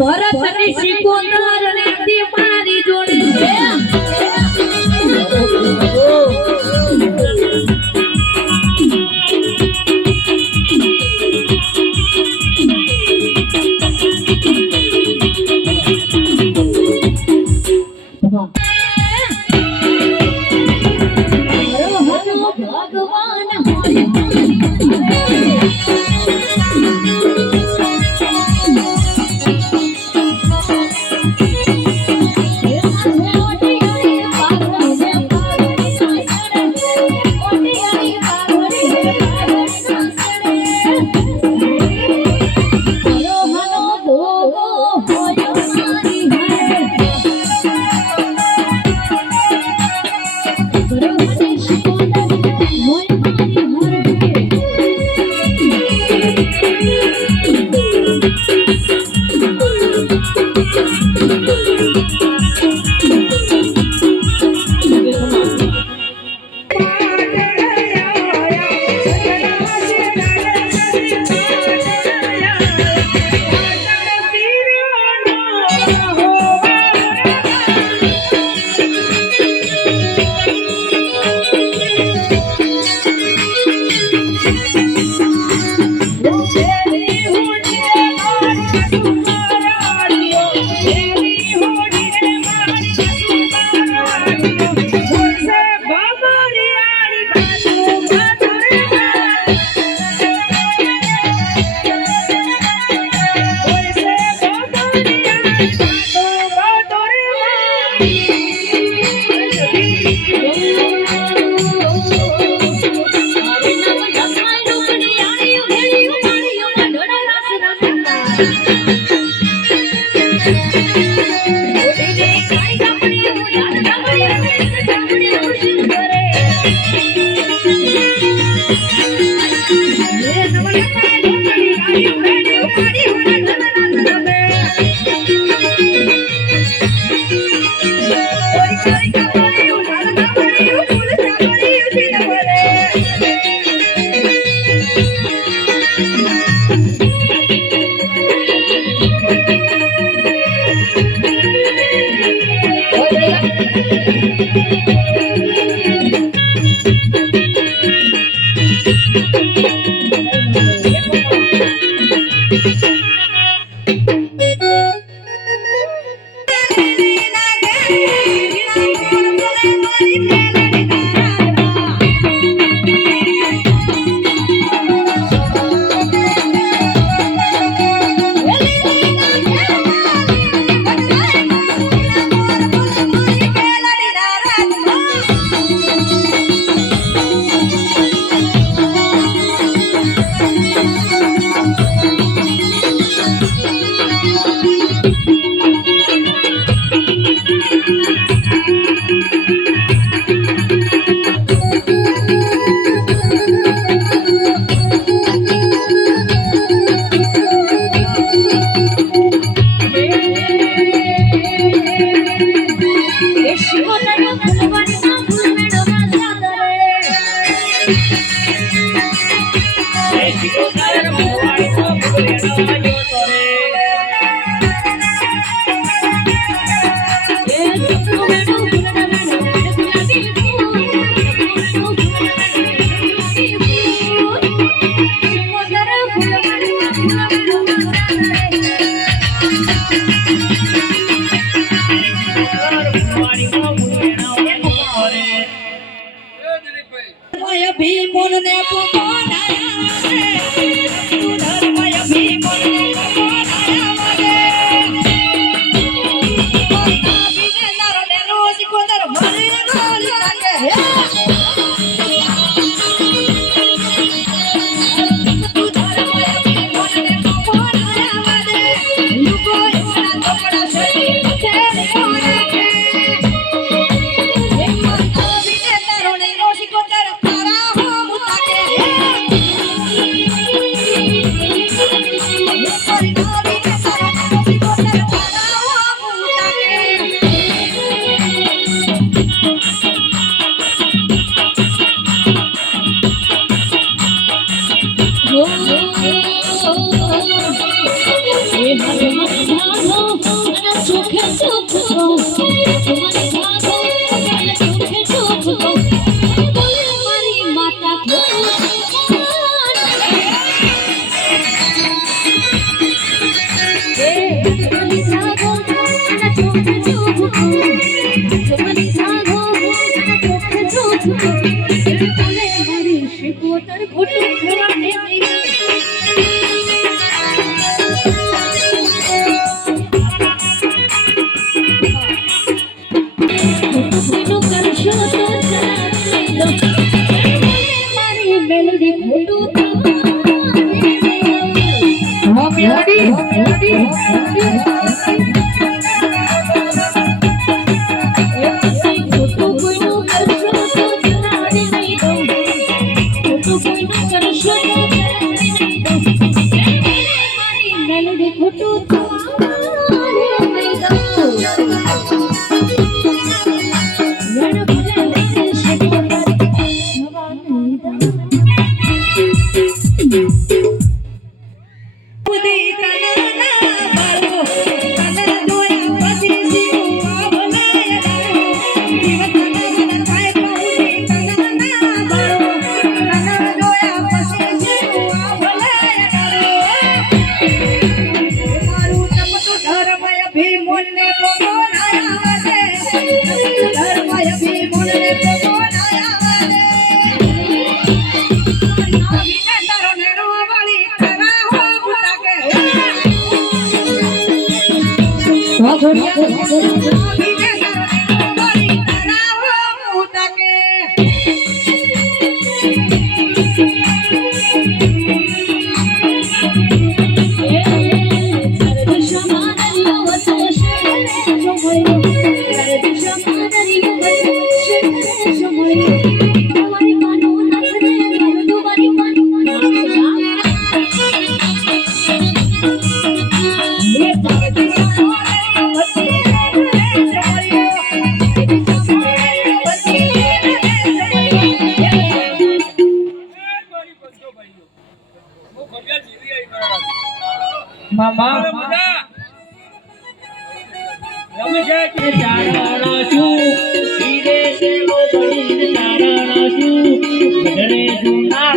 ભરતની સિકોતર ને તી મારી જોડે છે ખોટું કોઈનું કરશો તો જણાવી નહીં દઉં. ખોટું કોઈનું કરશો તો જણાવી નહીં દઉં. મારી મેલડી ખોટું તમારે નહીં દઉં. વેણ ભલે રહેશે તમારી હવા નહીં દઉં. ઉદી કનના બાળો કનના જોયા પછી જીવું આ ભલાય ડાળો. જીવતના મન થાય ઉદી કનના બાળો કનના જોયા પછી જીવું આ ભલાય ડાળો. મારું તપતું ધર્મ અભિમોલને પોગોનાયા છે. ધર્મ અભિમોલને પોગોનાયા છે. આવીને તારો નેણો વાળી કરા હો ઉતાકે. આવીને તારો નેણો વાળી કરા હો ઉતાકે. મામા રમેશ કે ચારણા છું ધીરે સેવો બની ચારણા છું ઘરે જૂના